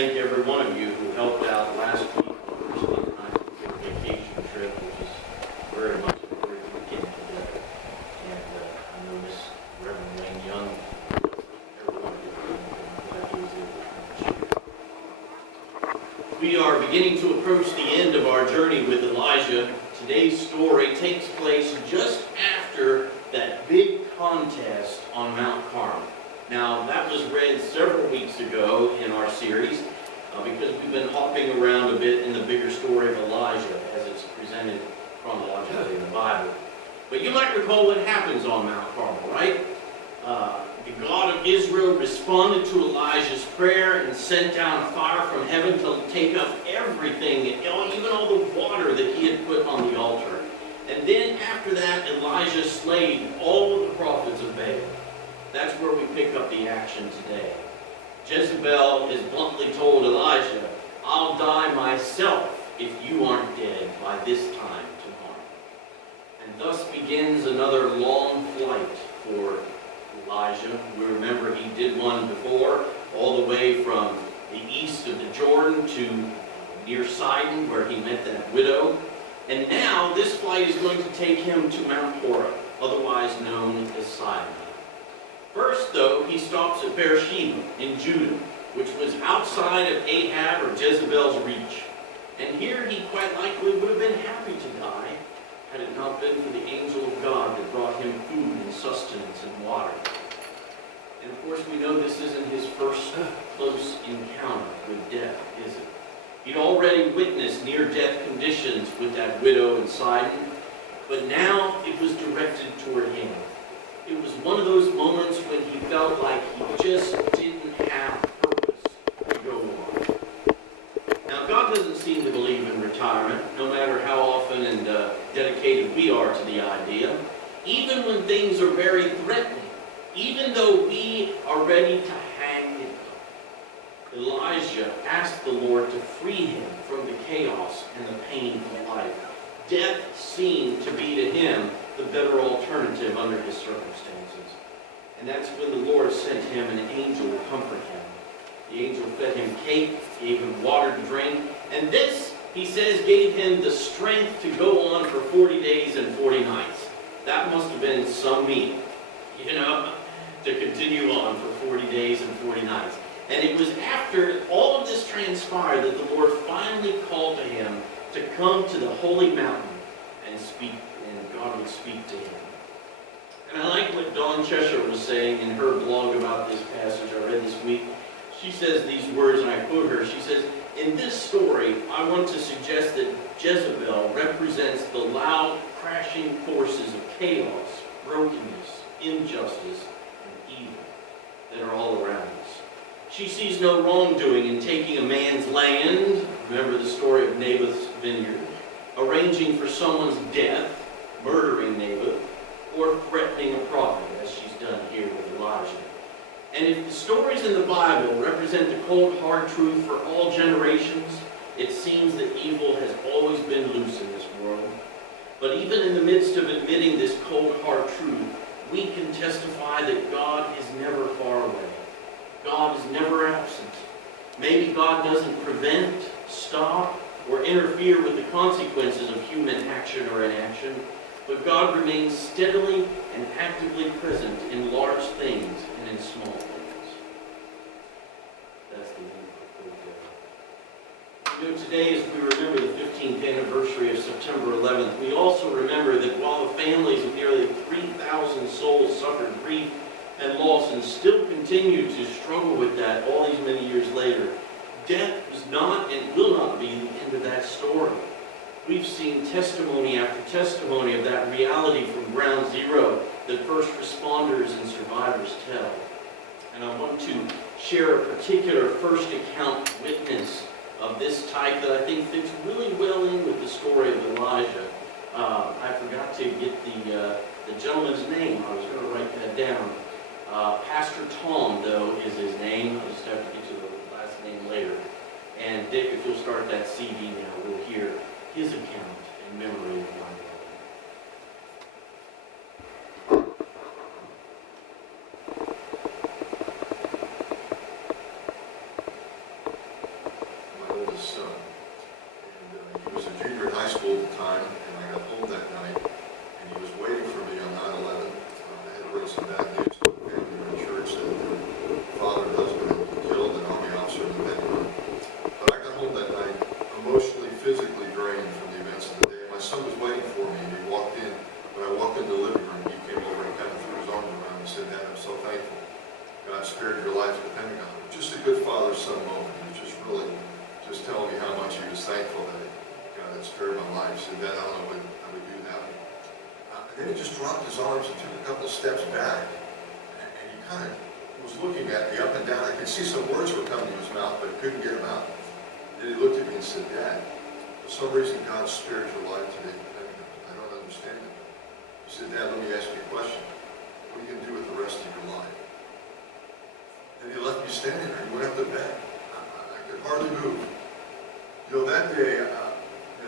thank every one of you who helped out last week on Thursday night for the vacation trip, which is very much a great weekend together. And I know Miss Reverend Wayne Young, every one of you, I'm glad he was able to share. We are beginning to approach the end of our journey with Elijah. Today's story takes place just after that big contest on Mount Carmel. Now, that was read several weeks ago in our series because we've been hopping around a bit in the bigger story of Elijah as it's presented chronologically in the Bible. But you might recall what happens on Mount Carmel, right? The God of Israel responded to Elijah's prayer and sent down a fire from heaven to take up everything, even all the water that he had put on the altar. And then after that, Elijah slayed all of the prophets of Baal. That's where we pick up the action today. Jezebel has bluntly told Elijah, "I'll die myself if you aren't dead by this time tomorrow." And thus begins another long flight for Elijah. We remember he did one before, all the way from the east of the Jordan to near Sidon, where he met that widow. And now this flight is going to take him to Mount Horeb, otherwise known as Sinai. First, though, he stops at Beersheba in Judah, which was outside of Ahab or Jezebel's reach. And here he quite likely would have been happy to die had it not been for the angel of God that brought him food and sustenance and water. And of course we know this isn't his first close encounter with death, is it? He'd already witnessed near-death conditions with that widow in Sidon, but now it was directed toward him. It was one of those moments when he felt like he just didn't have purpose to go on. Now, God doesn't seem to believe in retirement, no matter how often and dedicated we are to the idea. Even when things are very threatening, even though we are ready to hang it up, Elijah asked the Lord to free him from the chaos and the pain of life. Death seemed to be to him the better alternative under his circumstances. And that's when the Lord sent him an angel to comfort him. The angel fed him cake, gave him water to drink, and this, he says, gave him the strength to go on for 40 days and 40 nights. That must have been some meal, to continue on for 40 days and 40 nights. And it was after all of this transpired that the Lord finally called to him to come to the holy mountain and speak, and God would speak to him. And I like what Dawn Cheshire was saying in her blog about this passage I read this week. She says these words, and I quote her, she says, "In this story, I want to suggest that Jezebel represents the loud, crashing forces of chaos, brokenness, injustice, and evil that are all around us. She sees no wrongdoing in taking a man's land," remember the story of Naboth's vineyard, "arranging for someone's death, murdering Naboth, or threatening a prophet, as she's done here with Elijah. And if the stories in the Bible represent the cold, hard truth for all generations, it seems that evil has always been loose in this world. But even in the midst of admitting this cold, hard truth, we can testify that God is never far away. God is never absent. Maybe God doesn't prevent, stop, or interfere with the consequences of human action or inaction, but God remains steadily and actively present in large things and in small things." That's the end of the today, as we remember the 15th anniversary of September 11th, we also remember that while the families of nearly 3,000 souls suffered grief and loss and still continue to struggle with that all these many years later, death was not and will not be the end of that story. We've seen testimony after testimony of that reality from ground zero that first responders and survivors tell. And I want to share a particular first account witness of this type that I think fits really well in with the story of Elijah. I forgot to get the gentleman's name. I was going to write that down. Pastor Tom, though, is his name. I'll just have to get to the last name later. And Dick, if you'll start that CD now, we'll hear his account in memory of my brother. telling me how much he was thankful that God had spared my life. He said, Dad, I don't know when I would do that. And then he just dropped his arms and took a couple of steps back. And he kind of was looking at me up and down. I could see some words were coming to his mouth, but couldn't get them out. Then he looked at me and said, Dad, for some reason God spared your life today. I don't understand it. He said, Dad, let me ask you a question. What are you going to do with the rest of your life? And he left me standing there. He went up to bed. I could hardly move. You know, that day,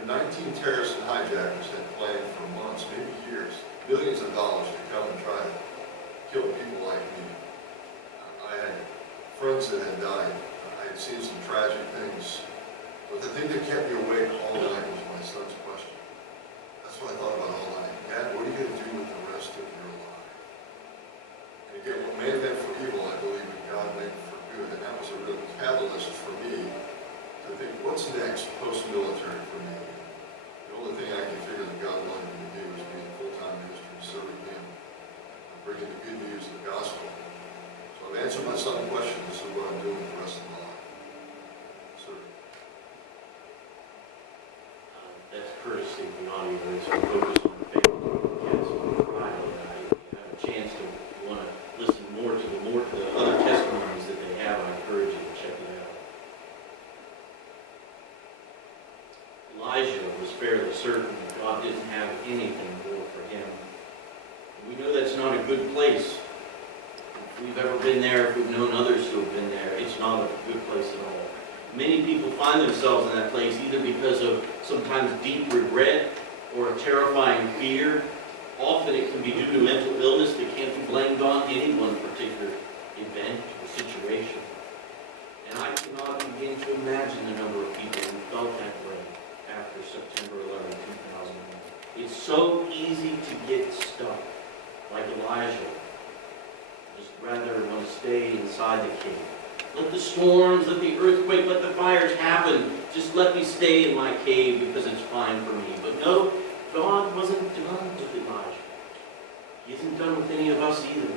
19 terrorists and hijackers had planned for months, maybe years, millions of dollars to come and try to kill people like me. I had friends that had died. I had seen some tragic things. But the thing that kept me awake all night was my son's question. That's what I thought about all night. Dad, what are you going to do with the rest of your life? And again, what man meant for evil, I believe that God meant for good. And that was a real catalyst for me to think, what's next post-military for me? The only thing I can figure that God wanted me to do is be in full-time ministry, serving Him, bringing the good news of the gospel. So I've answered my son's question. This is what I'm doing with the rest of my life. That's courtesy of the audience. We focus on the faith yes, on Friday. I have a chance to want to listen more to the other testimonies that they have. I encourage you to check it out. Elijah was fairly certain that God didn't have anything more for him. And we know that's not a good place. If we've ever been there, if we've known others who have been there, it's not a good place at all. Many people find themselves in that place either because of sometimes deep regret or a terrifying fear. Often it can be due to mental illness that can't be blamed on any one particular event or situation. And I cannot begin to imagine the number of people who felt that way after September 11, 2001. It's so easy to get stuck, like Elijah. Just rather want to stay inside the cave. Let the storms, let the earthquake, let the fires happen. Just let me stay in my cave because it's fine for me. But no, God wasn't done with Elijah. He isn't done with any of us either.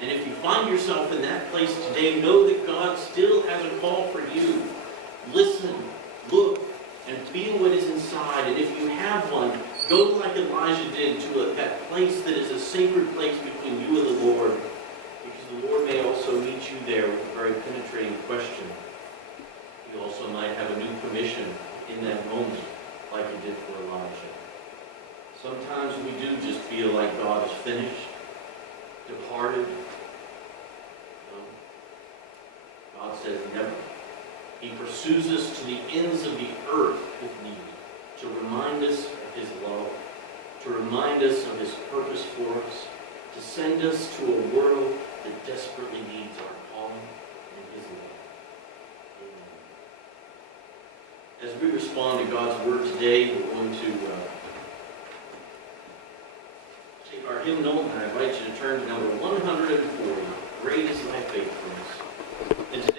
And if you find yourself in that place today, know that God still has a call for you. Listen, look, and feel what is inside. And if you have one, go like Elijah did to that place that is a sacred place between you and the Lord. The Lord may also meet you there with a very penetrating question. He also might have a new commission in that moment, like He did for Elijah. Sometimes we do just feel like God is finished, departed. No. God says never. He pursues us to the ends of the earth if needed, to remind us of His love, to remind us of His purpose for us, to send us to a world that desperately needs our calling and His love. Amen. As we respond to God's Word today, we're going to take our hymnal, and I invite you to turn to number 140, Great is Thy Faithfulness. And today